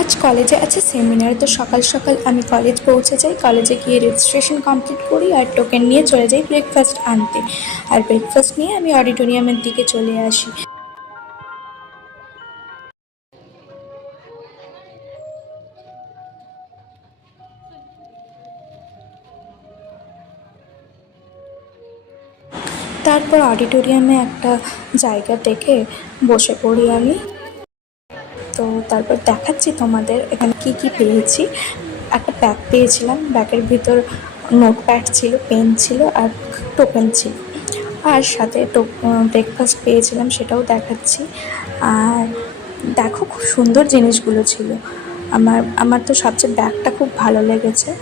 আজ কলেজে আছে সেমিনার, তো সকাল সকাল আমি কলেজ পৌঁছে যাই। কলেজে গিয়ে রেজিস্ট্রেশন কমপ্লিট করি আর টোকেন নিয়ে চলে যাই ব্রেকফাস্ট আনতে। আর ব্রেকফাস্ট নিয়ে আমি অডিটোরিয়ামের দিকে চলে আসি। তারপর অডিটোরিয়ামে একটা জায়গা দেখে বসে পড়ি আমি। তো তারপর দেখাচ্ছি তোমাদের এখানে কি কি পেয়েছি। একটা ব্যাগ পেয়েছিলাম, ব্যাগের ভিতর নোটপ্যাড ছিল, পেন ছিল আর টোকেন ছিল। আর সাথে ব্রেকফাস্ট পেয়েছিলাম, সেটাও দেখাচ্ছি। আর দেখো খুব সুন্দর জিনিসগুলো ছিল। আমার আমার তো সবচেয়ে ব্যাগটা খুব ভালো লেগেছে।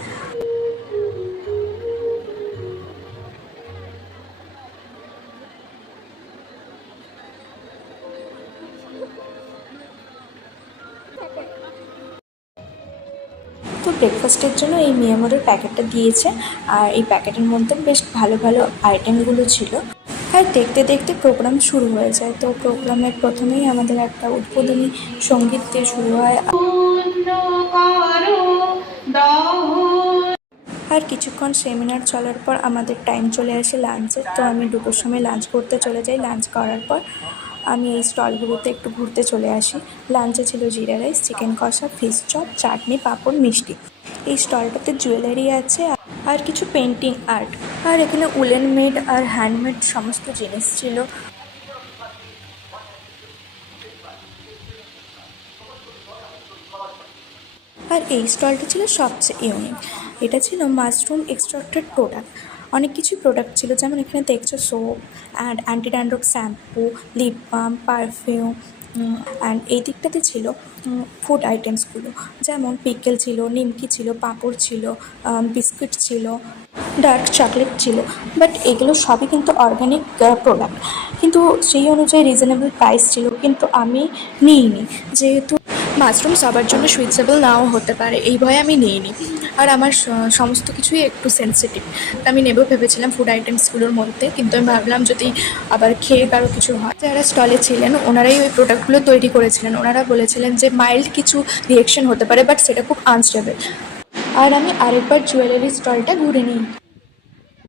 তো ব্রেকফাস্টের জন্য এই মিয়ামোরের প্যাকেটটা দিয়েছে। আর এই প্যাকেটের মধ্যে বেশ ভালো ভালো আইটেমগুলো ছিল। আর দেখতে দেখতে প্রোগ্রাম শুরু হয়ে যায়। তো প্রোগ্রামের প্রথমেই আমাদের একটা উদ্বোধনী সঙ্গীত দিয়ে শুরু হয়। আর কিছুক্ষণ সেমিনার চলার পর আমাদের টাইম চলে আসে লাঞ্চের। তো আমি 2টোর সময় লাঞ্চ করতে চলে যাই। লাঞ্চ করার পর আমি এই স্টলগুলোতে একটু ঘুরতে চলে আসি। লাঞ্চে ছিল জিরা রাইস, চিকেন কষা, ফিশ চপ, চাটনি, পাঁপড়, মিষ্টি। এই স্টলটাতে জুয়েলারি আছে আর কিছু পেন্টিং আর্ট। আর এখানে উলেন মেড আর হ্যান্ডমেড সমস্ত জিনিস ছিল। আর এই স্টলটা ছিল সবচেয়ে ইউনিক। এটা ছিল মাশরুম এক্সট্রাক্টেড প্রোডাক্ট। অনেক কিছুই প্রোডাক্ট ছিল, যেমন এখানে দেখছো soap and anti dandruff shampoo, lip balm, perfume. And এই দিকটাতে ছিল ফুড আইটেমসগুলো, যেমন পিকেল ছিল, নিমকি ছিল, পাঁপড় ছিল, বিস্কুট ছিল, ডার্ক চকলেট ছিল। বাট এগুলো সবই কিন্তু অর্গ্যানিক প্রোডাক্ট, কিন্তু সেই অনুযায়ী রিজনেবল প্রাইস ছিল। কিন্তু আমি নিইনি, যেহেতু মাশরুম সবার জন্য সুইটেবল নাও হতে পারে, এই ভয়ে আমি নিইনি। আর আমার সমস্ত কিছুই একটু সেন্সিটিভ, আমি নেবো ভেবেছিলাম ফুড আইটেমসগুলোর মধ্যে। কিন্তু আমি ভাবলাম যদি আবার খেয়ে কারো কিছু হয়। যারা স্টলে ছিলেন ওনারাই ওই প্রোডাক্টগুলো তৈরি করেছিলেন। ওনারা বলেছিলেন যে মাইল্ড কিছু রিয়েকশন হতে পারে, বাট সেটা খুব আনস্টেবল। আর আমি আরেকবার জুয়েলারি স্টলটা ঘুরে নিই।